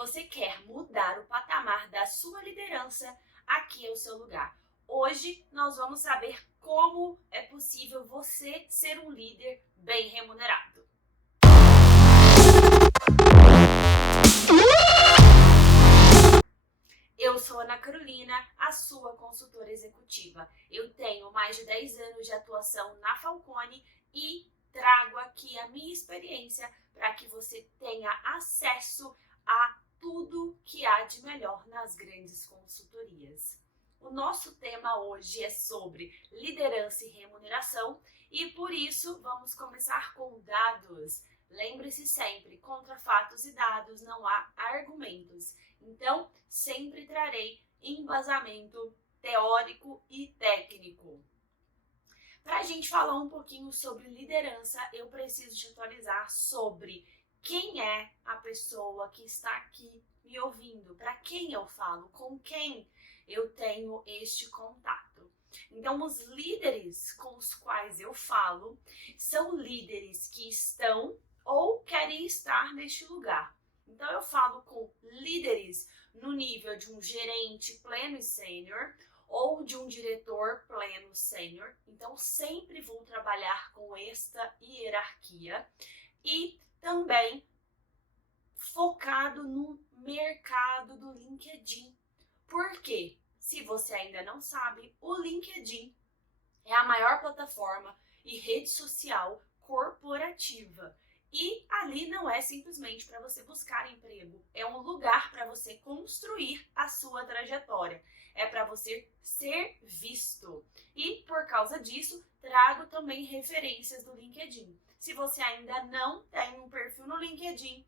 você quer mudar o patamar da sua liderança, aqui é o seu lugar. Hoje nós vamos saber como é possível você ser um líder bem remunerado. Eu sou Ana Carolina, a sua consultora executiva. Eu tenho mais de 10 anos de atuação na Falcone e trago aqui a minha experiência para que você tenha acesso a tudo que há de melhor nas grandes consultorias. O nosso tema hoje é sobre liderança e remuneração e por isso vamos começar com dados. Lembre-se sempre, contra fatos e dados não há argumentos. Então, sempre trarei embasamento teórico e técnico. Para a gente falar um pouquinho sobre liderança, eu preciso te atualizar sobre quem é a pessoa que está aqui me ouvindo, para quem eu falo, com quem eu tenho este contato. Então, os líderes com os quais eu falo são líderes que estão ou querem estar neste lugar. Então, eu falo com líderes no nível de um gerente pleno e sênior ou de um diretor pleno sênior. Então, sempre vou trabalhar com esta hierarquia e também focado no mercado do LinkedIn. Por quê? Se você ainda não sabe, o LinkedIn é a maior plataforma e rede social corporativa. E ali não é simplesmente para você buscar emprego, é um lugar para você construir a sua trajetória, é para você ser visto. E por causa disso, trago também referências do LinkedIn. Se você ainda não tem um perfil no LinkedIn,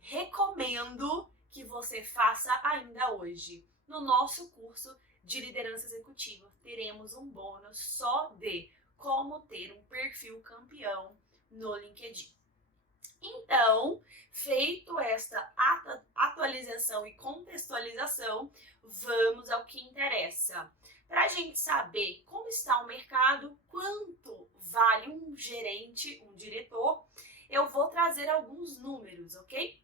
recomendo que você faça ainda hoje. No nosso curso de liderança executiva, teremos um bônus só de como ter um perfil campeão no LinkedIn. Então, feito esta atualização e contextualização, vamos ao que interessa. Para a gente saber como está o mercado, quanto vale um gerente, um diretor, eu vou trazer alguns números, ok?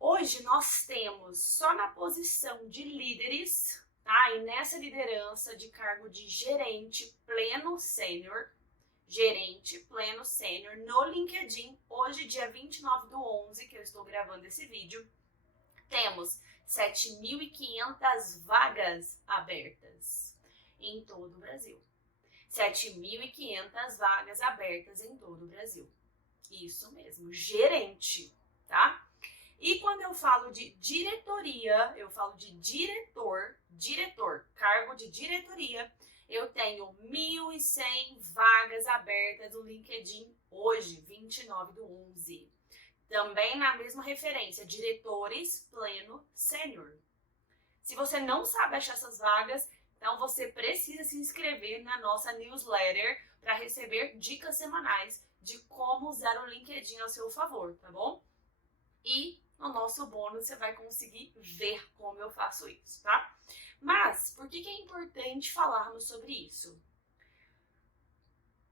Hoje nós temos só na posição de líderes, tá? E nessa liderança de cargo de gerente pleno sênior, no LinkedIn, hoje dia 29/11, que eu estou gravando esse vídeo, temos 7.500 vagas abertas em todo o Brasil. 7.500 vagas abertas em todo o Brasil. Isso mesmo, gerente, tá? E quando eu falo de diretoria, eu falo de diretor, cargo de diretoria, eu tenho 1.100 vagas abertas no LinkedIn hoje, 29/11. Também na mesma referência, diretores pleno sênior. Se você não sabe achar essas vagas, então você precisa se inscrever na nossa newsletter para receber dicas semanais de como usar o LinkedIn ao seu favor, tá bom? E no nosso bônus você vai conseguir ver como eu faço isso, tá? Mas, por que é importante falarmos sobre isso?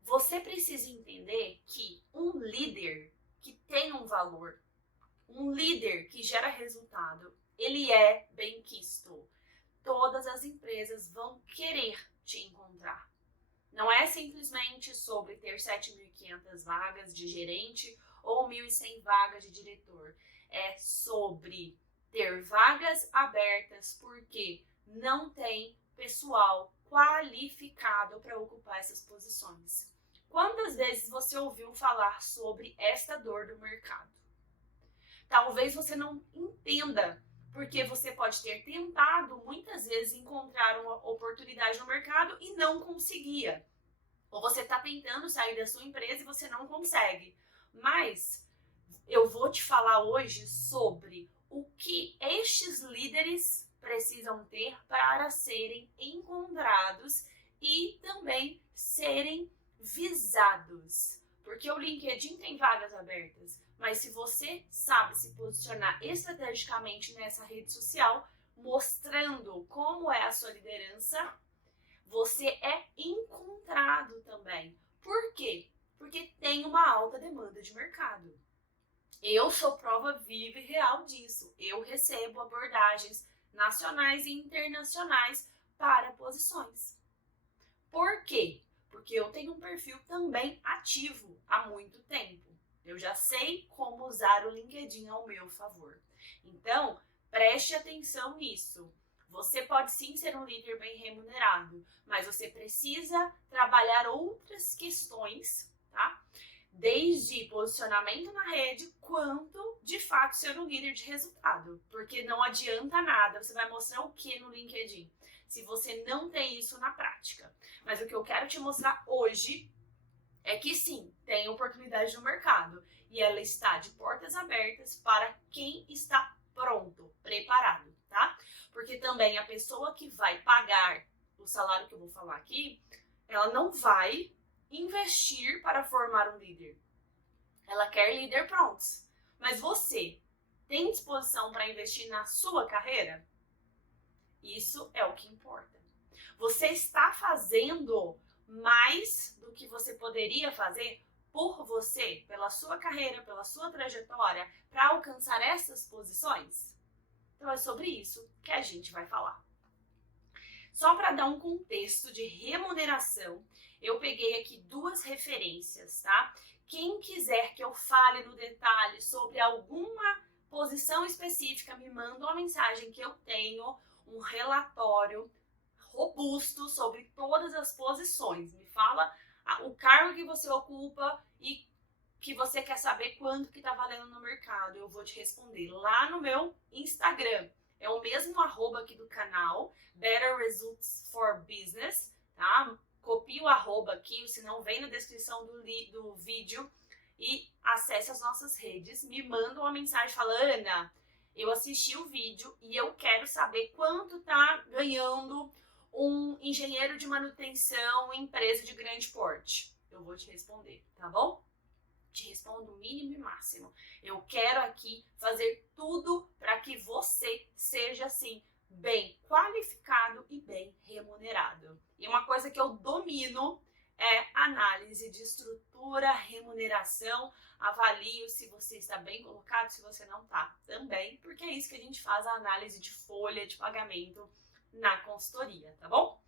Você precisa entender que um líder que tem um valor, um líder que gera resultado, ele é bem-quisto. Todas as empresas vão querer te encontrar. Não é simplesmente sobre ter 7.500 vagas de gerente ou 1.100 vagas de diretor. É sobre ter vagas abertas porque não tem pessoal qualificado para ocupar essas posições. Quantas vezes você ouviu falar sobre esta dor do mercado? Talvez você não entenda, porque você pode ter tentado muitas vezes encontrar uma oportunidade no mercado e não conseguia. Ou você está tentando sair da sua empresa e você não consegue. Mas eu vou te falar hoje sobre o que estes líderes precisam ter para serem encontrados e também serem visados. Porque o LinkedIn tem vagas abertas, mas se você sabe se posicionar estrategicamente nessa rede social, mostrando como é a sua liderança, você é encontrado também. Por quê? Porque tem uma alta demanda de mercado. Eu sou prova viva e real disso. Eu recebo abordagens nacionais e internacionais para posições. Por quê? Porque eu tenho um perfil também ativo há muito tempo. Eu já sei como usar o LinkedIn ao meu favor. Então, preste atenção nisso. Você pode sim ser um líder bem remunerado, mas você precisa trabalhar outras questões, tá? Desde posicionamento na rede, quanto de fato ser um líder de resultado. Porque não adianta nada, você vai mostrar o que no LinkedIn, se você não tem isso na prática. Mas o que eu quero te mostrar hoje é que sim, tem oportunidade no mercado e ela está de portas abertas para quem está pronto, preparado, tá? Porque também a pessoa que vai pagar o salário que eu vou falar aqui, ela não vai investir para formar um líder. Ela quer líder prontos. Mas você tem disposição para investir na sua carreira? Isso é o que importa. Você está fazendo mais do que você poderia fazer por você, pela sua carreira, pela sua trajetória, para alcançar essas posições? Então é sobre isso que a gente vai falar. Só para dar um contexto de remuneração, eu peguei aqui duas referências, tá? Quem quiser que eu fale no detalhe sobre alguma posição específica, me manda uma mensagem que eu tenho um relatório robusto sobre todas as posições. Me fala o cargo que você ocupa e que você quer saber quanto que tá valendo no mercado. Eu vou te responder lá no meu Instagram. É o mesmo arroba aqui do canal, Better Results for Business, tá? Copie o arroba aqui, se não vem na descrição do vídeo e acesse as nossas redes. Me manda uma mensagem falando: Ana, eu assisti o vídeo e eu quero saber quanto tá ganhando um engenheiro de manutenção em empresa de grande porte. Eu vou te responder, tá bom? Te respondo o mínimo e máximo. Eu quero aqui fazer tudo para que você seja, assim, bem qualificado e bem remunerado. E uma coisa que eu domino é análise de estrutura, remuneração, avalio se você está bem colocado, se você não está também, porque é isso que a gente faz, a análise de folha de pagamento na consultoria, tá bom?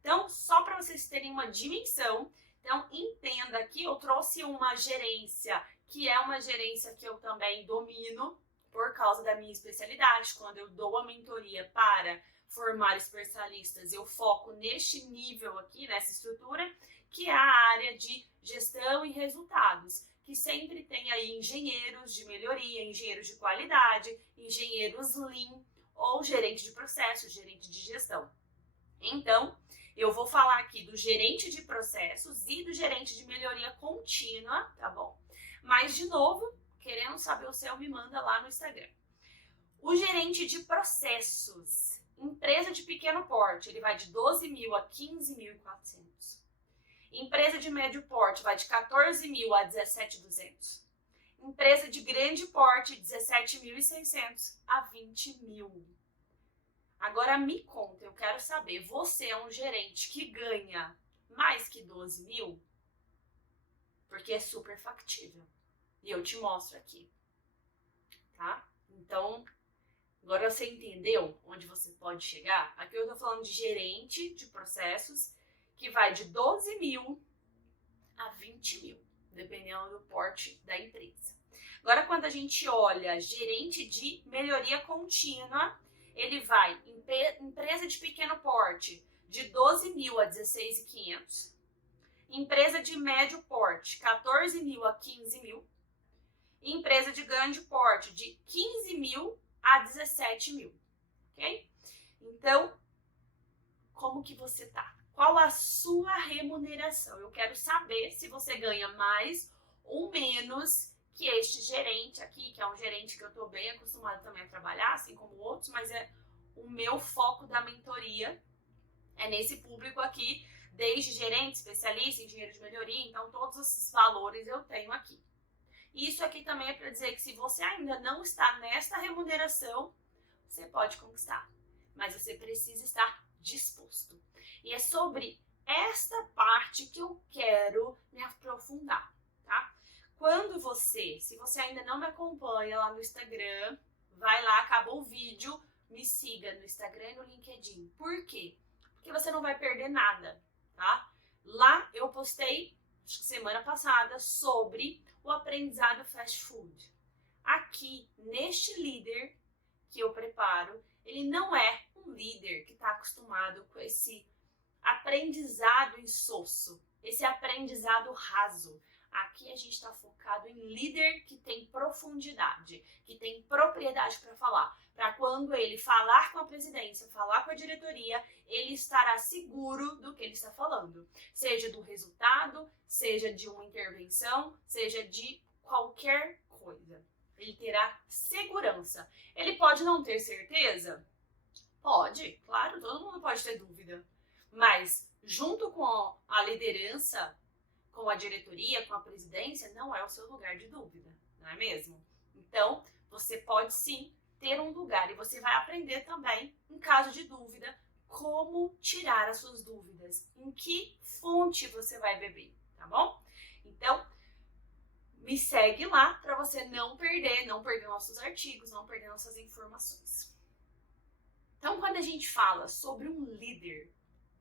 Então, só para vocês terem uma dimensão, então entenda que eu trouxe uma gerência, que é uma gerência que eu também domino por causa da minha especialidade. Quando eu dou a mentoria para formar especialistas, eu foco neste nível aqui, nessa estrutura, que é a área de gestão e resultados, que sempre tem aí engenheiros de melhoria, engenheiros de qualidade, engenheiros Lean ou gerente de processo, gerente de gestão. Então, eu vou falar aqui do gerente de processos e do gerente de melhoria contínua, tá bom? Mas, de novo, querendo saber o seu, me manda lá no Instagram. O gerente de processos, empresa de pequeno porte, ele vai de 12 mil a 15.400. Empresa de médio porte vai de 14 mil a 17.200. Empresa de grande porte, 17.600 a 20 mil. Agora me conta, eu quero saber, você é um gerente que ganha mais que 12 mil? Porque é super factível. E eu te mostro aqui, tá? Então, agora você entendeu onde você pode chegar? Aqui eu tô falando de gerente de processos, que vai de 12 mil a 20 mil, dependendo do porte da empresa. Agora, quando a gente olha gerente de melhoria contínua, ele vai em empresa de pequeno porte de 12 mil a 16.500, empresa de médio porte 14 mil a 15 mil, empresa de grande porte de 15 mil a 17 mil, ok? Então, como que você tá? Qual a sua remuneração? Eu quero saber se você ganha mais ou menos que este gerente aqui, que é um gerente que eu estou bem acostumado também a trabalhar, assim como outros, mas é o meu foco da mentoria, é nesse público aqui, desde gerente, especialista, engenheiro de melhoria, então todos esses valores eu tenho aqui. Isso aqui também é para dizer que se você ainda não está nesta remuneração, você pode conquistar, mas você precisa estar disposto. E é sobre esta parte que eu quero me aprofundar, tá? se você ainda não me acompanha lá no Instagram, vai lá, acabou o vídeo, me siga no Instagram e no LinkedIn. Por quê? Porque você não vai perder nada, tá? Lá eu postei, acho que semana passada, sobre o aprendizado fast food. Aqui, neste líder que eu preparo, ele não é um líder que está acostumado com esse aprendizado insosso, esse aprendizado raso. Aqui a gente está focado em líder que tem profundidade, que tem propriedade para falar. Para quando ele falar com a presidência, falar com a diretoria, ele estará seguro do que ele está falando. Seja do resultado, seja de uma intervenção, seja de qualquer coisa. Ele terá segurança. Ele pode não ter certeza? Pode, claro, todo mundo pode ter dúvida. Mas, junto com a liderança, com a diretoria, com a presidência, não é o seu lugar de dúvida, não é mesmo? Então, você pode sim ter um lugar e você vai aprender também, em caso de dúvida, como tirar as suas dúvidas, em que fonte você vai beber, tá bom? Então, me segue lá para você não perder nossos artigos, não perder nossas informações. Então, quando a gente fala sobre um líder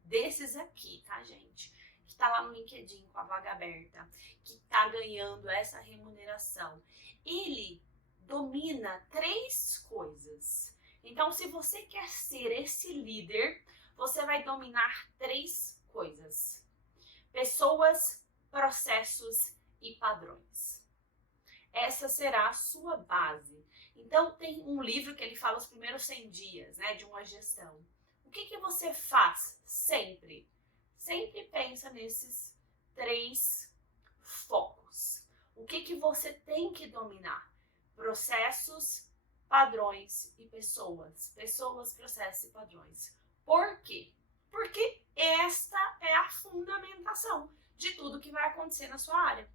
desses aqui, tá, gente? Que está lá no LinkedIn com a vaga aberta, que está ganhando essa remuneração, ele domina 3 coisas. Então, se você quer ser esse líder, você vai dominar 3 coisas: pessoas, processos e padrões. Essa será a sua base. Então, tem um livro que ele fala os primeiros 100 dias, né, de uma gestão. O que você faz sempre? Sempre pensa nesses 3 focos. O que você tem que dominar? Processos, padrões e pessoas. Pessoas, processos e padrões. Por quê? Porque esta é a fundamentação de tudo que vai acontecer na sua área.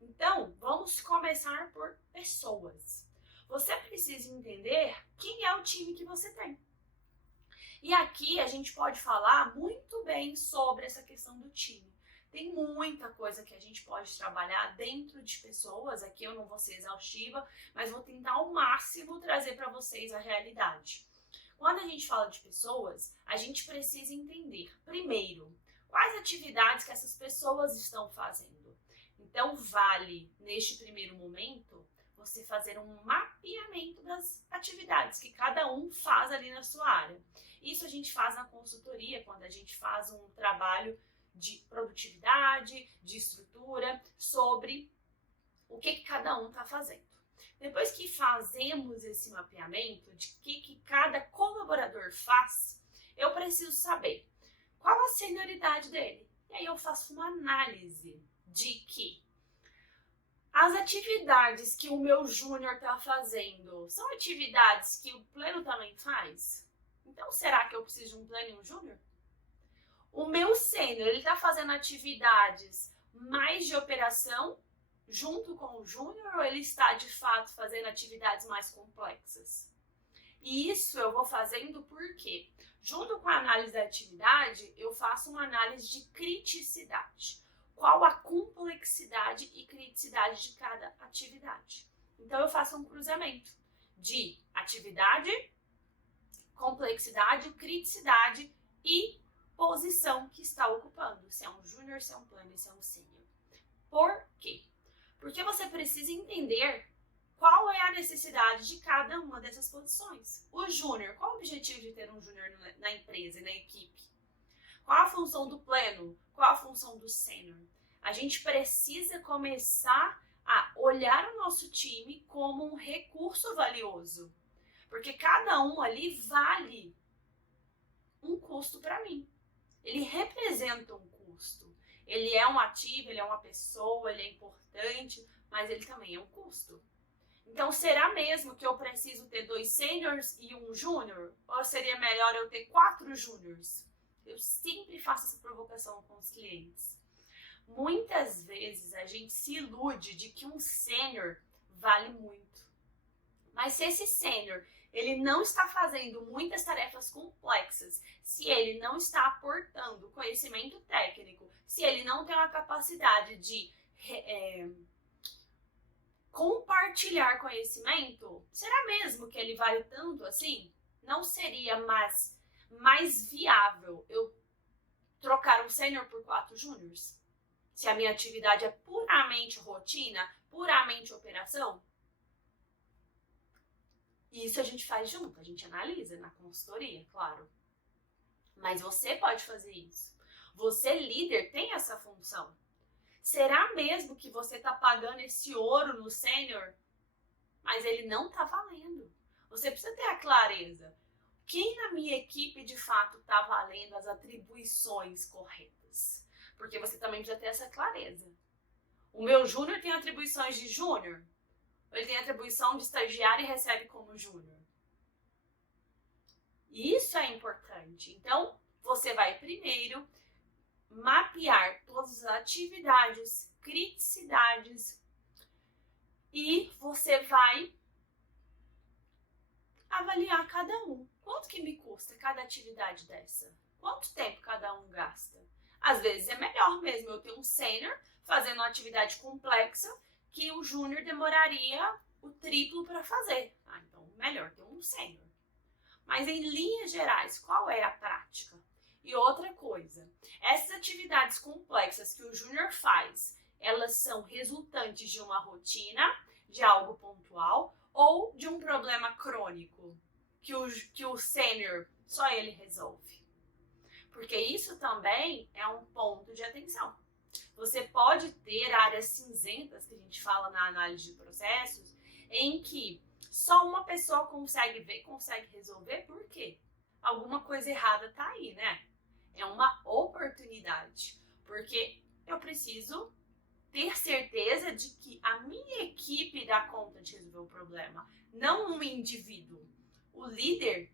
Então, vamos começar por pessoas. Você precisa entender quem é o time que você tem. E aqui a gente pode falar muito bem sobre essa questão do time. Tem muita coisa que a gente pode trabalhar dentro de pessoas. Aqui eu não vou ser exaustiva, mas vou tentar ao máximo trazer para vocês a realidade. Quando a gente fala de pessoas, a gente precisa entender, primeiro, quais atividades que essas pessoas estão fazendo. Então, vale, neste primeiro momento, você fazer um mapeamento das atividades que cada um faz ali na sua área. Isso a gente faz na consultoria, quando a gente faz um trabalho de produtividade, de estrutura, sobre o que cada um está fazendo. Depois que fazemos esse mapeamento de que cada colaborador faz, eu preciso saber qual a senioridade dele. E aí eu faço uma análise de que as atividades que o meu júnior está fazendo são atividades que o pleno também faz? Então, será que eu preciso de um pleno e um júnior? O meu sênior, ele está fazendo atividades mais de operação junto com o júnior ou ele está, de fato, fazendo atividades mais complexas? E isso eu vou fazendo porque, junto com a análise da atividade, eu faço uma análise de criticidade. Qual a complexidade e criticidade de cada atividade. Então, eu faço um cruzamento de atividade, complexidade, criticidade e posição que está ocupando. Se é um júnior, se é um pleno, se é um sênior. Por quê? Porque você precisa entender qual é a necessidade de cada uma dessas posições. O júnior, qual o objetivo de ter um júnior na empresa e na equipe? Qual a função do pleno? Qual a função do sênior? A gente precisa começar a olhar o nosso time como um recurso valioso. Porque cada um ali vale um custo para mim. Ele representa um custo. Ele é um ativo, ele é uma pessoa, ele é importante, mas ele também é um custo. Então, será mesmo que eu preciso ter 2 sêniors e um júnior? Ou seria melhor eu ter 4 júniors? Eu sempre faço essa provocação com os clientes. Muitas vezes a gente se ilude de que um sênior vale muito. Mas se esse sênior ele não está fazendo muitas tarefas complexas, se ele não está aportando conhecimento técnico, se ele não tem uma capacidade de compartilhar conhecimento, será mesmo que ele vale tanto assim? Não seria mais viável eu trocar um sênior por 4 júniors? Se a minha atividade é puramente rotina, puramente operação? Isso a gente faz junto, a gente analisa na consultoria, claro. Mas você pode fazer isso. Você, líder, tem essa função. Será mesmo que você está pagando esse ouro no sênior, mas ele não está valendo? Você precisa ter a clareza. Quem na minha equipe de fato está valendo as atribuições corretas? Porque você também precisa ter essa clareza. O meu júnior tem atribuições de júnior? Ou ele tem atribuição de estagiário e recebe como júnior? Isso é importante. Então, você vai primeiro mapear todas as atividades, criticidades e você vai avaliar cada um. Quanto que me custa cada atividade dessa? Quanto tempo cada um gasta? Às vezes é melhor mesmo eu ter um sênior fazendo uma atividade complexa que o júnior demoraria o triplo para fazer. Então, melhor ter um sênior. Mas em linhas gerais, qual é a prática? E outra coisa, essas atividades complexas que o júnior faz, elas são resultantes de uma rotina, de algo pontual ou de um problema crônico que o sênior só ele resolve? Porque isso também é um ponto de atenção. Você pode ter áreas cinzentas, que a gente fala na análise de processos, em que só uma pessoa consegue ver, consegue resolver, por quê? Alguma coisa errada tá aí, né? É uma oportunidade, porque eu preciso ter certeza de que a minha equipe dá conta de resolver o problema, não um indivíduo. O líder,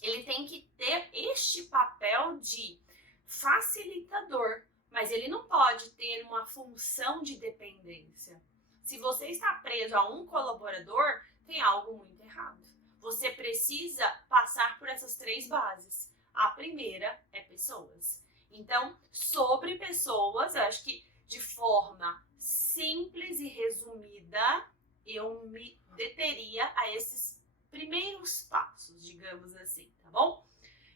ele tem que ter este papel de facilitador, mas ele não pode ter uma função de dependência. Se você está preso a um colaborador, tem algo muito errado. Você precisa passar por essas 3 bases. A primeira é pessoas. Então, sobre pessoas, eu acho que de forma simples e resumida, eu me deteria a esses primeiros passos, digamos assim, tá bom?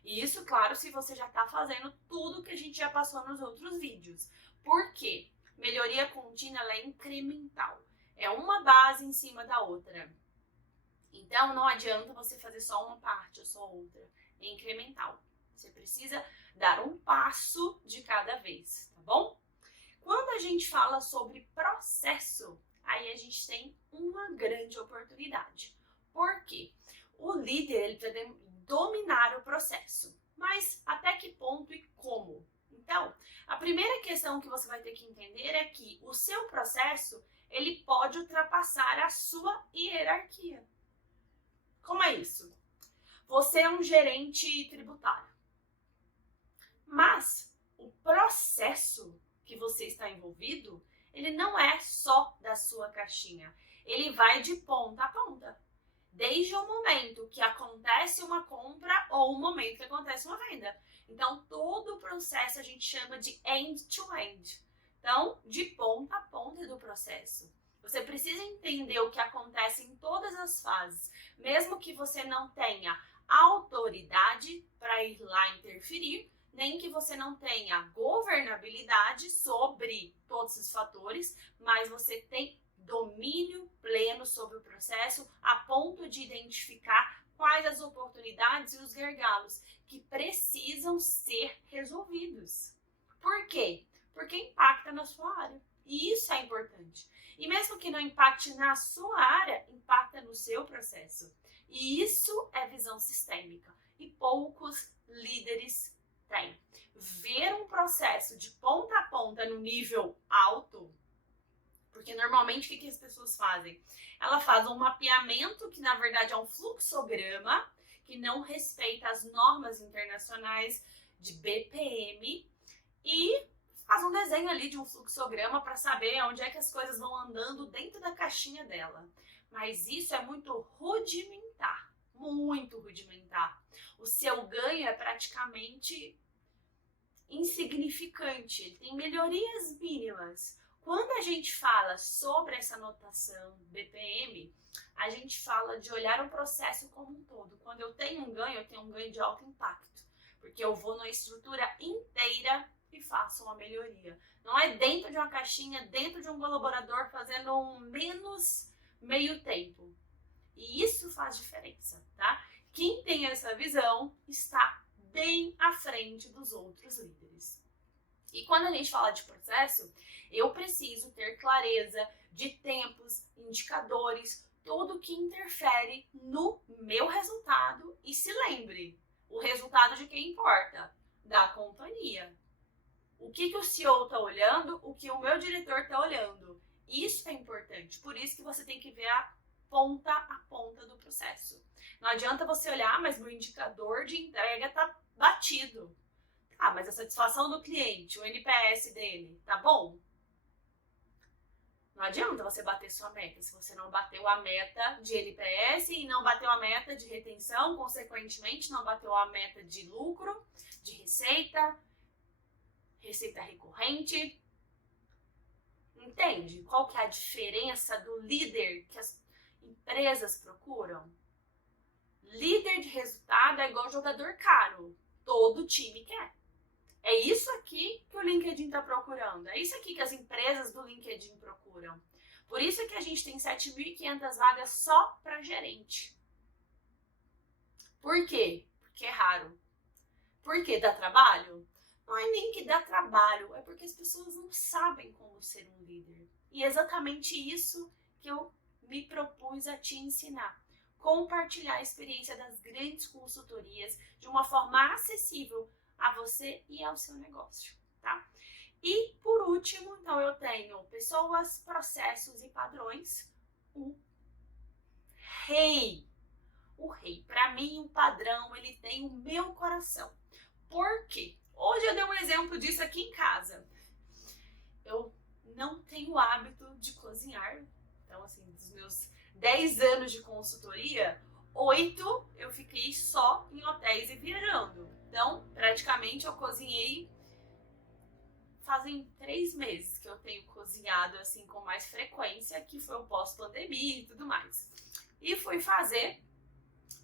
E isso, claro, se você já está fazendo tudo que a gente já passou nos outros vídeos. Por quê? Melhoria contínua, ela é incremental. É uma base em cima da outra. Então, não adianta você fazer só uma parte ou só outra. É incremental. Você precisa dar um passo de cada vez, tá bom? Quando a gente fala sobre processo, aí a gente tem uma grande oportunidade. Por quê? O líder, ele precisa dominar o processo. Mas até que ponto e como? Então, a primeira questão que você vai ter que entender é que o seu processo, ele pode ultrapassar a sua hierarquia. Como é isso? Você é um gerente tributário. Mas o processo que você está envolvido, ele não é só da sua caixinha. Ele vai de ponta a ponta. Desde o momento que acontece uma compra ou o momento que acontece uma venda. Então, todo o processo a gente chama de end-to-end. Então, de ponta a ponta do processo. Você precisa entender o que acontece em todas as fases, mesmo que você não tenha autoridade para ir lá interferir, nem que você não tenha governabilidade sobre todos esses fatores, mas você tem domínio pleno sobre o processo a ponto de identificar quais as oportunidades e os gargalos que precisam ser resolvidos. Por quê? Porque impacta na sua área. E isso é importante. E mesmo que não impacte na sua área, impacta no seu processo. E isso é visão sistêmica. E poucos líderes têm. Ver um processo de ponta a ponta no nível alto, porque normalmente o que as pessoas fazem? Ela faz um mapeamento que na verdade é um fluxograma, que não respeita as normas internacionais de BPM e faz um desenho ali de um fluxograma para saber onde é que as coisas vão andando dentro da caixinha dela. Mas isso é muito rudimentar, muito rudimentar. O seu ganho é praticamente insignificante, ele tem melhorias mínimas. Quando a gente fala sobre essa notação BPM, a gente fala de olhar o processo como um todo. Quando eu tenho um ganho de alto impacto, porque eu vou na estrutura inteira e faço uma melhoria. Não é dentro de uma caixinha, dentro de um colaborador, fazendo um menos meio tempo. E isso faz diferença, tá? Quem tem essa visão está bem à frente dos outros líderes. E quando a gente fala de processo, eu preciso ter clareza de tempos, indicadores, tudo que interfere no meu resultado. E se lembre, o resultado de quem importa? Da companhia. O que o CEO está olhando, o que o meu diretor está olhando. Isso é importante, por isso que você tem que ver a ponta do processo. Não adianta você olhar, mas meu indicador de entrega está batido. Ah, mas a satisfação do cliente, o NPS dele, tá bom? Não adianta você bater sua meta se você não bateu a meta de NPS e não bateu a meta de retenção, consequentemente não bateu a meta de lucro, de receita recorrente. Entende? Qual que é a diferença do líder que as empresas procuram? Líder de resultado é igual jogador caro. Todo time quer. É isso aqui que o LinkedIn está procurando. É isso aqui que as empresas do LinkedIn procuram. Por isso que a gente tem 7.500 vagas só para gerente. Por quê? Porque é raro. Por que dá trabalho? Não é nem que dá trabalho, é porque as pessoas não sabem como ser um líder. E é exatamente isso que eu me propus a te ensinar. Compartilhar a experiência das grandes consultorias de uma forma acessível a você e ao seu negócio, tá? E, por último, então eu tenho pessoas, processos e padrões. O rei. Para mim, o padrão, ele tem o meu coração. Por quê? Hoje eu dei um exemplo disso aqui em casa. Eu não tenho o hábito de cozinhar. Então, assim, dos meus 10 anos de consultoria, 8 eu fiquei só em hotéis e viajando. Então, praticamente eu cozinhei fazem 3 meses que eu tenho cozinhado assim com mais frequência, que foi o pós-pandemia e tudo mais. E fui fazer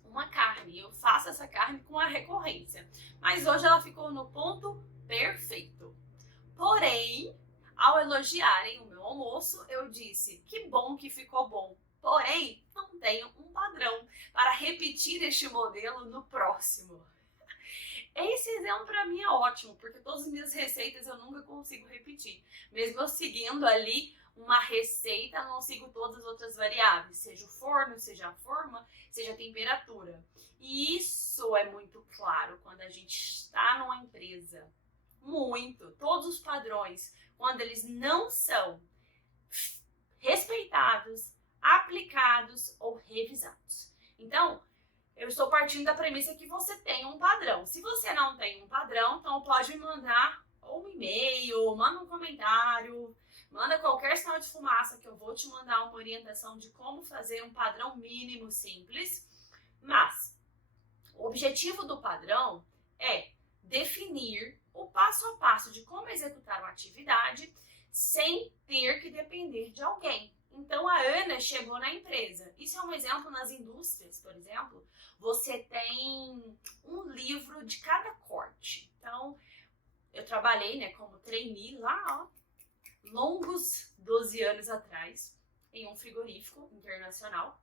uma carne. Eu faço essa carne com a recorrência. Mas hoje ela ficou no ponto perfeito. Porém, ao elogiarem o meu almoço, eu disse, que bom que ficou bom. Porém, não tenho um padrão para repetir este modelo no próximo. Esse exemplo para mim é ótimo, porque todas as minhas receitas eu nunca consigo repetir. Mesmo eu seguindo ali uma receita, eu não sigo todas as outras variáveis, seja o forno, seja a forma, seja a temperatura. E isso é muito claro quando a gente está numa empresa. Muito. Todos os padrões, quando eles não são respeitados, aplicados ou revisados. Então, eu estou partindo da premissa que você tem um padrão. Se você não tem um padrão, então pode me mandar um e-mail, manda um comentário, manda qualquer sinal de fumaça que eu vou te mandar uma orientação de como fazer um padrão mínimo simples. Mas o objetivo do padrão é definir o passo a passo de como executar uma atividade sem ter que depender de alguém. Então, a Ana chegou na empresa. Isso é um exemplo nas indústrias, por exemplo. Você tem um livro de cada corte. Então, eu trabalhei como trainee lá, longos 12 anos atrás, em um frigorífico internacional.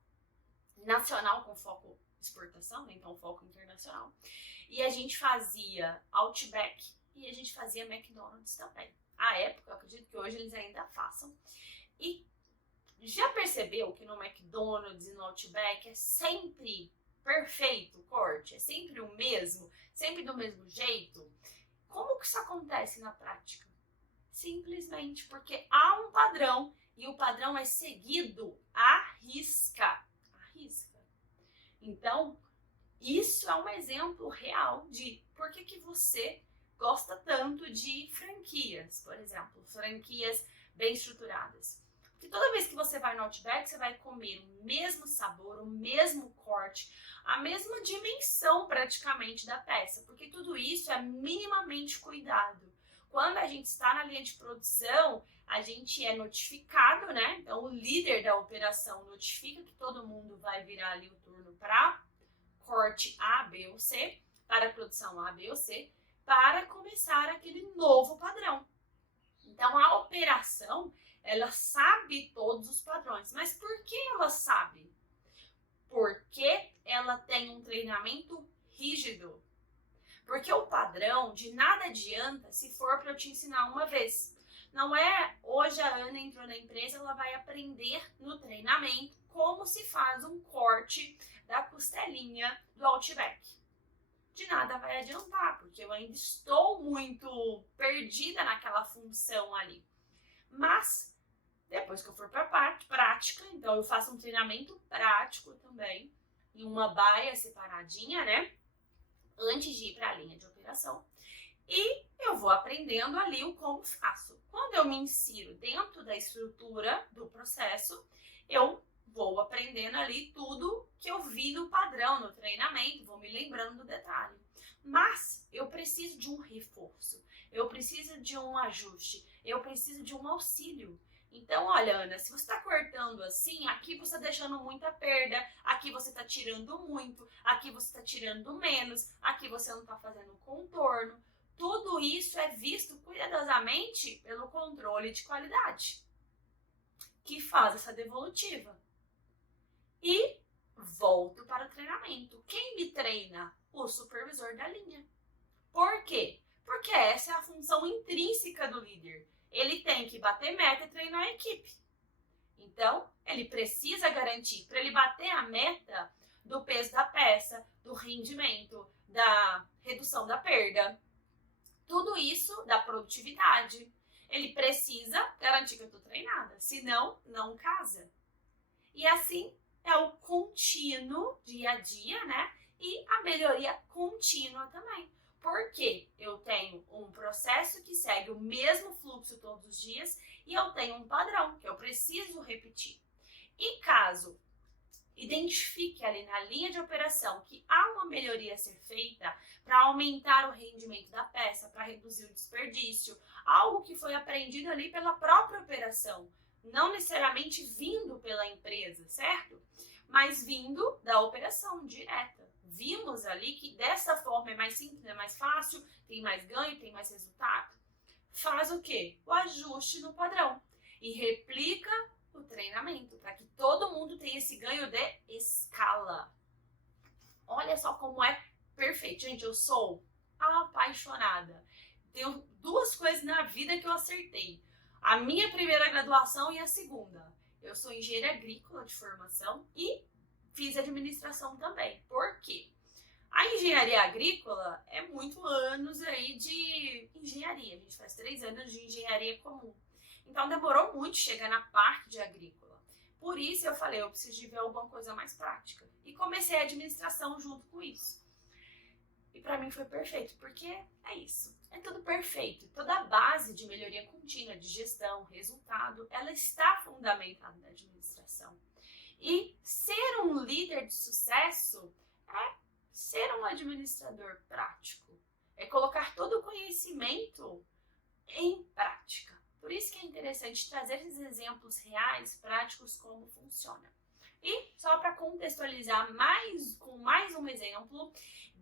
Nacional com foco exportação, então foco internacional. E a gente fazia Outback e a gente fazia McDonald's também. À época, eu acredito que hoje eles ainda façam. E já percebeu que no McDonald's e no Outback é sempre perfeito o corte? É sempre o mesmo? Sempre do mesmo jeito? Como que isso acontece na prática? Simplesmente porque há um padrão e o padrão é seguido à risca. Então, isso é um exemplo real de por que você gosta tanto de franquias, por exemplo, franquias bem estruturadas. Porque toda vez que você vai no Outback, você vai comer o mesmo sabor, o mesmo corte, a mesma dimensão praticamente da peça, porque tudo isso é minimamente cuidado. quando a gente está na linha de produção, a gente é notificado, né? Então, o líder da operação notifica que todo mundo vai virar ali o turno para corte A, B ou C, para a produção A, B ou C, para começar aquele novo padrão. Então, a operação, ela sabe todos os padrões. Mas por que ela sabe? Porque ela tem um treinamento rígido. Porque o padrão de nada adianta se for para eu te ensinar uma vez. Não é hoje a Ana entrou na empresa, ela vai aprender no treinamento como se faz um corte da costelinha do Outback. De nada vai adiantar, porque eu ainda estou muito perdida naquela função ali. Mas, depois que eu for para a parte prática, então eu faço um treinamento prático também, em uma baia separadinha, né? Antes de ir para a linha de operação. E eu vou aprendendo ali o como faço. Quando eu me insiro dentro da estrutura do processo, eu vou aprendendo ali tudo que eu vi no padrão, no treinamento, vou me lembrando do detalhe. Mas eu preciso de um reforço, eu preciso de um ajuste, eu preciso de um auxílio. Então, olha, Ana, se você está cortando assim, aqui você está deixando muita perda, aqui você está tirando muito, aqui você está tirando menos, aqui você não está fazendo contorno. Tudo isso é visto cuidadosamente pelo controle de qualidade, que faz essa devolutiva. E volto para o treinamento. Quem me treina? O supervisor da linha. Por quê? Porque essa é a função intrínseca do líder. Ele tem que bater meta e treinar a equipe. Então, ele precisa garantir, para ele bater a meta do peso da peça, do rendimento, da redução da perda, tudo isso da produtividade. Ele precisa garantir que eu estou treinada, senão não casa. E assim é o contínuo dia a dia, né? E a melhoria contínua também. Porque eu tenho um processo que segue o mesmo fluxo todos os dias e eu tenho um padrão que eu preciso repetir. E caso identifique ali na linha de operação que há uma melhoria a ser feita para aumentar o rendimento da peça, para reduzir o desperdício, algo que foi aprendido ali pela própria operação, não necessariamente vindo pela empresa, certo? Mas vindo da operação direta. Vimos ali que dessa forma é mais simples, é mais fácil, tem mais ganho, tem mais resultado. Faz o quê? O ajuste no padrão e replica o treinamento para que todo mundo tenha esse ganho de escala. Olha só como é perfeito. Gente, eu sou apaixonada. Tenho duas coisas na vida que eu acertei. A minha primeira graduação e a segunda. Eu sou engenheira agrícola de formação e fiz administração também. Por quê? A engenharia agrícola é muito anos aí de engenharia. A gente faz 3 anos de engenharia comum. Então demorou muito chegar na parte de agrícola. Por isso eu falei, eu preciso de ver alguma coisa mais prática. E comecei a administração junto com isso. E para mim foi perfeito, porque é isso. É tudo perfeito. Toda a base de melhoria contínua, de gestão, resultado, ela está fundamentada na administração. E ser um líder de sucesso é ser um administrador prático. É colocar todo o conhecimento em prática. Por isso que é interessante trazer esses exemplos reais, práticos, como funciona. E só para contextualizar com mais um exemplo,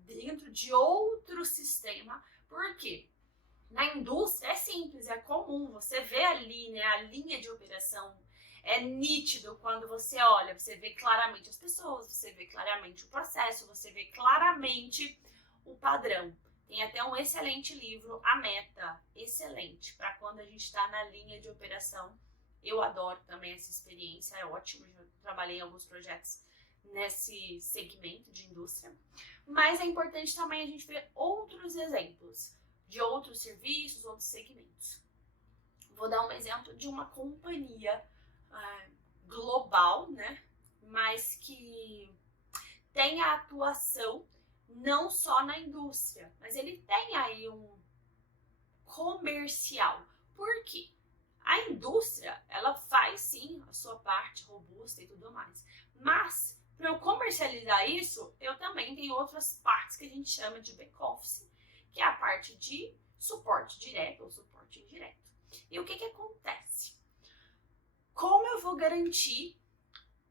dentro de outro sistema, porque na indústria é simples, é comum, você vê ali, né, a linha de operação, é nítido quando você olha, você vê claramente as pessoas, você vê claramente o processo, você vê claramente o padrão. Tem até um excelente livro, A Meta, excelente, para quando a gente está na linha de operação. Eu adoro também essa experiência, é ótimo, já trabalhei em alguns projetos nesse segmento de indústria. Mas é importante também a gente ver outros exemplos de outros serviços, outros segmentos. Vou dar um exemplo de uma companhia global, né? Mas que tem a atuação não só na indústria, mas ele tem aí um comercial. Por quê? A indústria, ela faz sim a sua parte robusta e tudo mais, mas para eu comercializar isso, eu também tenho outras partes que a gente chama de back-office, que é a parte de suporte direto ou suporte indireto. E o que acontece? Como eu vou garantir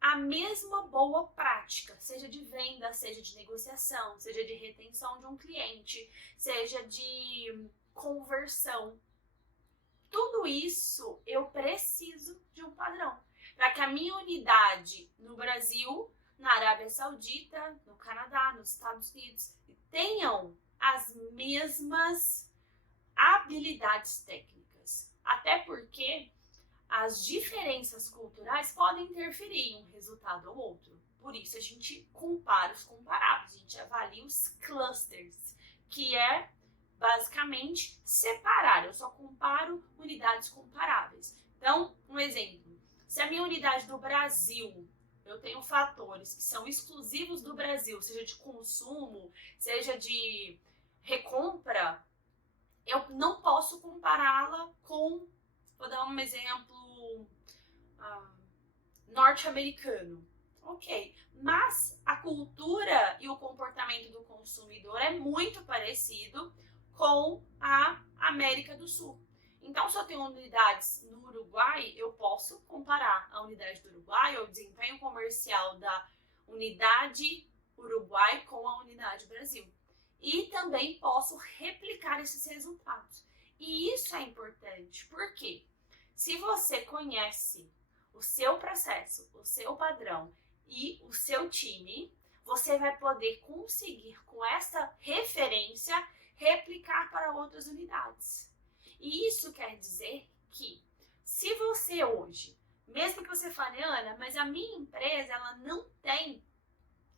a mesma boa prática, seja de venda, seja de negociação, seja de retenção de um cliente, seja de conversão? Tudo isso eu preciso de um padrão para que a minha unidade no Brasil, na Arábia Saudita, no Canadá, nos Estados Unidos tenham as mesmas habilidades técnicas. Até porque as diferenças culturais podem interferir em um resultado ou outro. Por isso a gente compara os comparáveis, a gente avalia os clusters, que é basicamente separar. Eu só comparo unidades comparáveis. Então, um exemplo. Se a minha unidade do Brasil, eu tenho fatores que são exclusivos do Brasil, seja de consumo, seja de recompra, eu não posso compará-la com, vou dar um exemplo, norte-americano. Ok, mas a cultura e o comportamento do consumidor é muito parecido com a América do Sul. Então, se eu tenho unidades no Uruguai, eu posso comparar a unidade do Uruguai ou o desempenho comercial da unidade Uruguai com a unidade Brasil. E também posso replicar esses resultados. E isso é importante, porque se você conhece o seu processo, o seu padrão e o seu time, você vai poder conseguir, com essa referência, replicar para outras unidades. E isso quer dizer que, se você hoje, mesmo que você fale, Ana, mas a minha empresa ela não tem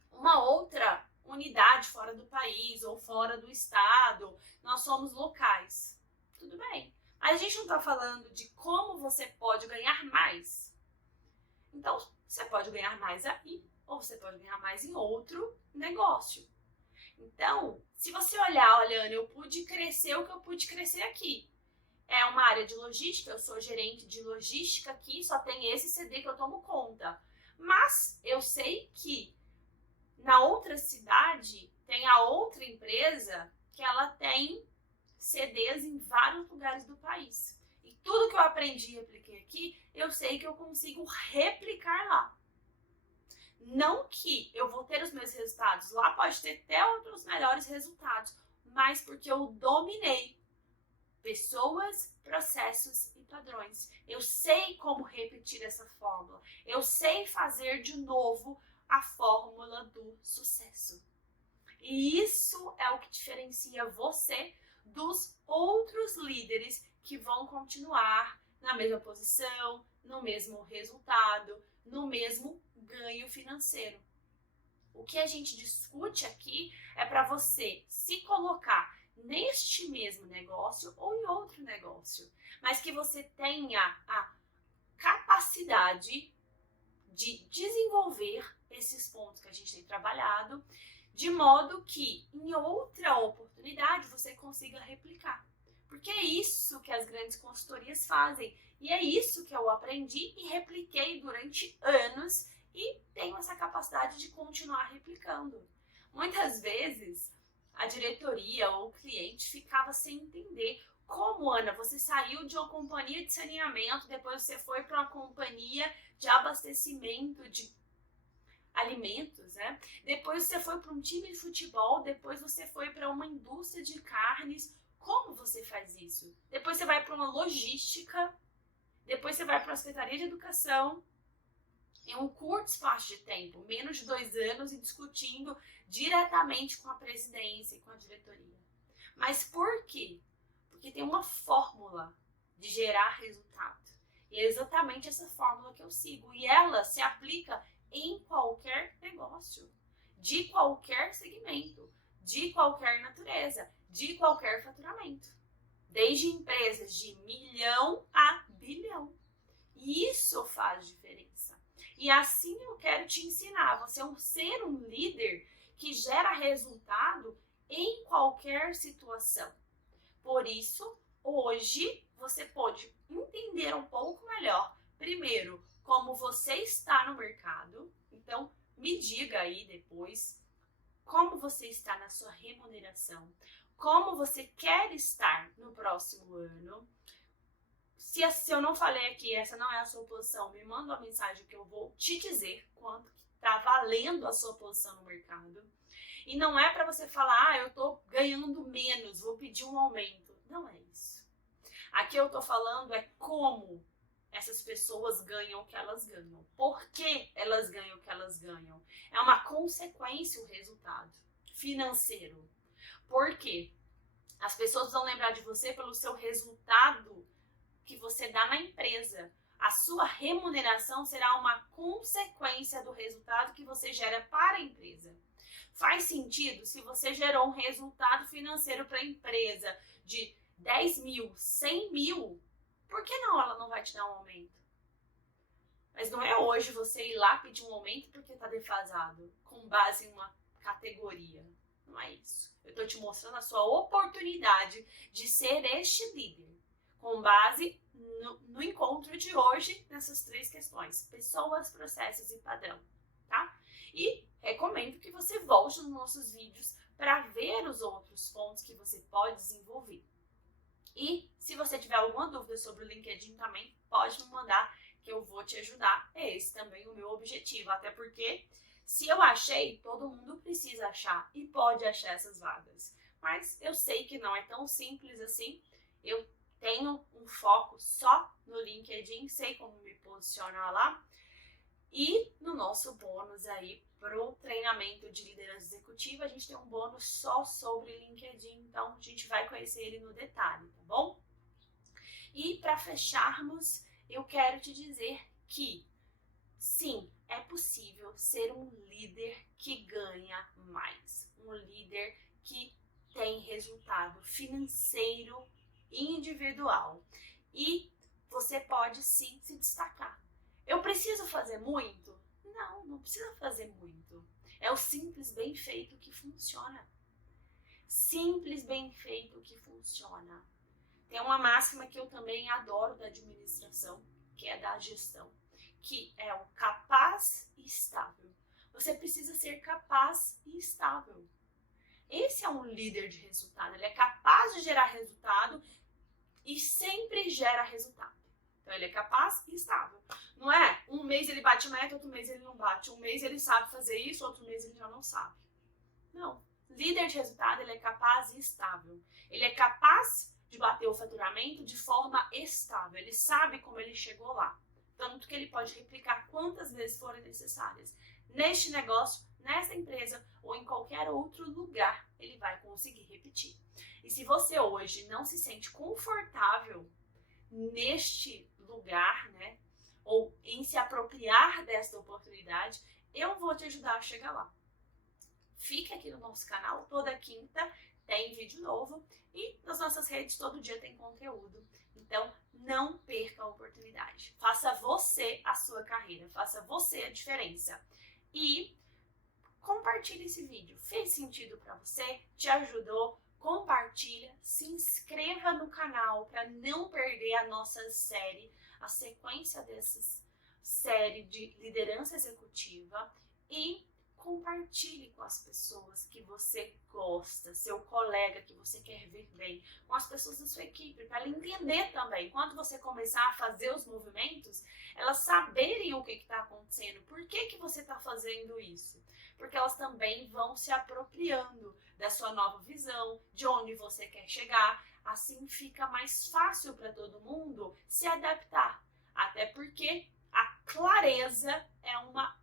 uma outra unidade fora do país ou fora do estado, nós somos locais. Tudo bem. A gente não está falando de como você pode ganhar mais. Então, você pode ganhar mais aí, ou você pode ganhar mais em outro negócio. Então, se você olhar, olha, Ana, eu pude crescer o que eu pude crescer aqui. É uma área de logística, eu sou gerente de logística aqui, só tem esse CD que eu tomo conta. Mas eu sei que na outra cidade tem a outra empresa que ela tem CDs em vários lugares do país. E tudo que eu aprendi e apliquei aqui, eu sei que eu consigo replicar lá. Não que eu vou ter os meus resultados lá, pode ter até outros melhores resultados, mas porque eu dominei pessoas, processos e padrões. Eu sei como repetir essa fórmula. Eu sei fazer de novo a fórmula do sucesso. E isso é o que diferencia você dos outros líderes que vão continuar na mesma posição, no mesmo resultado, no mesmo ganho financeiro. O que a gente discute aqui é para você se colocar neste mesmo negócio ou em outro negócio, mas que você tenha a capacidade de desenvolver esses pontos que a gente tem trabalhado, de modo que em outra oportunidade você consiga replicar. Porque é isso que as grandes consultorias fazem. E é isso que eu aprendi e repliquei durante anos e tenho essa capacidade de continuar replicando. Muitas vezes a diretoria ou o cliente ficava sem entender como, Ana, você saiu de uma companhia de saneamento, depois você foi para uma companhia de abastecimento de alimentos, né? Depois você foi para um time de futebol, depois você foi para uma indústria de carnes. Como você faz isso? Depois você vai para uma logística, depois você vai para uma secretaria de educação, em um curto espaço de tempo, menos de 2 anos, e discutindo diretamente com a presidência e com a diretoria. Mas por quê? Porque tem uma fórmula de gerar resultado. E é exatamente essa fórmula que eu sigo. E ela se aplica em qualquer negócio, de qualquer segmento, de qualquer natureza, de qualquer faturamento. Desde empresas de 1 milhão a bilhão. E isso faz diferença. E assim eu quero te ensinar, você ser um líder que gera resultado em qualquer situação. Por isso, hoje você pode entender um pouco melhor, primeiro, como você está no mercado. Então, me diga aí depois como você está na sua remuneração, como você quer estar no próximo ano. Se eu não falei aqui, essa não é a sua posição, me manda uma mensagem que eu vou te dizer quanto está valendo a sua posição no mercado. E não é para você falar, eu estou ganhando menos, vou pedir um aumento. Não é isso. Aqui eu estou falando é como essas pessoas ganham o que elas ganham. Por que elas ganham o que elas ganham? É uma consequência o resultado financeiro. Por quê? As pessoas vão lembrar de você pelo seu resultado que você dá na empresa. A sua remuneração será uma consequência do resultado que você gera para a empresa. Faz sentido se você gerou um resultado financeiro para a empresa de 10 mil, 100 mil, por que não ela não vai te dar um aumento? Mas não é hoje você ir lá pedir um aumento porque está defasado, com base em uma categoria. Não é isso. Eu estou te mostrando a sua oportunidade de ser este líder, com base no encontro de hoje nessas 3 questões: pessoas, processos e padrão, tá? E recomendo que você volte nos nossos vídeos para ver os outros pontos que você pode desenvolver. E se você tiver alguma dúvida sobre o LinkedIn também, pode me mandar que eu vou te ajudar. É esse também o meu objetivo, até porque se eu achei, todo mundo precisa achar e pode achar essas vagas. Mas eu sei que não é tão simples assim. Eu tenho um foco só no LinkedIn, sei como me posicionar lá. E no nosso bônus aí pro treinamento de liderança executiva, a gente tem um bônus só sobre LinkedIn, então a gente vai conhecer ele no detalhe, tá bom? E para fecharmos, eu quero te dizer que sim, é possível ser um líder que ganha mais, um líder que tem resultado financeiro individual e você pode sim se destacar. Eu preciso fazer muito? Não precisa fazer muito. É o simples bem feito que funciona. Simples bem feito que funciona. Tem uma máxima que eu também adoro da administração, que é da gestão, que é o capaz e estável. Você precisa ser capaz e estável. Esse é um líder de resultado. Ele é capaz de gerar resultado e sempre gera resultado. Então, ele é capaz e estável. Não é um mês ele bate meta, outro mês ele não bate. Um mês ele sabe fazer isso, outro mês ele já não sabe. Não. Líder de resultado, ele é capaz e estável. Ele é capaz de bater o faturamento de forma estável. Ele sabe como ele chegou lá. Tanto que ele pode replicar quantas vezes forem necessárias. Neste negócio, nessa empresa ou em qualquer outro lugar, ele vai conseguir repetir. E se você hoje não se sente confortável neste lugar, né, ou em se apropriar desta oportunidade, eu vou te ajudar a chegar lá. Fica aqui no nosso canal, toda quinta tem vídeo novo e nas nossas redes todo dia tem conteúdo. Então, não perca a oportunidade. Faça você a sua carreira, faça você a diferença. E compartilhe esse vídeo. Fez sentido para você? Te ajudou? Compartilha, se inscreva no canal para não perder a nossa série, a sequência dessa série de liderança executiva e compartilhe com as pessoas que você gosta, seu colega que você quer ver bem, com as pessoas da sua equipe, para ela entender também, quando você começar a fazer os movimentos, elas saberem o que está acontecendo, por que você está fazendo isso, porque elas também vão se apropriando da sua nova visão, de onde você quer chegar, assim fica mais fácil para todo mundo se adaptar, até porque a clareza é uma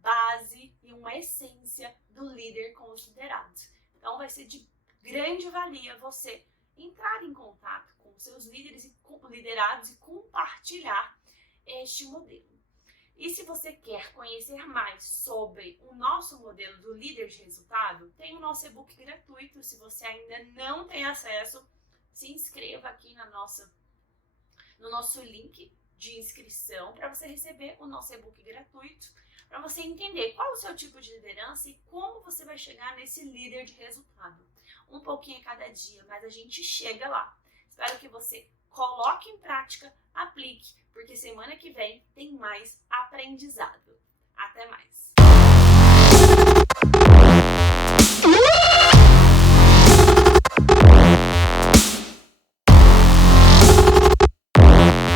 base e uma essência do líder com os liderados. Então vai ser de grande valia você entrar em contato com seus líderes e liderados e compartilhar este modelo. E se você quer conhecer mais sobre o nosso modelo do líder de resultado, tem o nosso e-book gratuito. Se você ainda não tem acesso, se inscreva aqui no nosso link de inscrição para você receber o nosso e-book gratuito, para você entender qual é o seu tipo de liderança e como você vai chegar nesse líder de resultado. Um pouquinho a cada dia, mas a gente chega lá. Espero que você coloque em prática, aplique, porque semana que vem tem mais aprendizado. Até mais!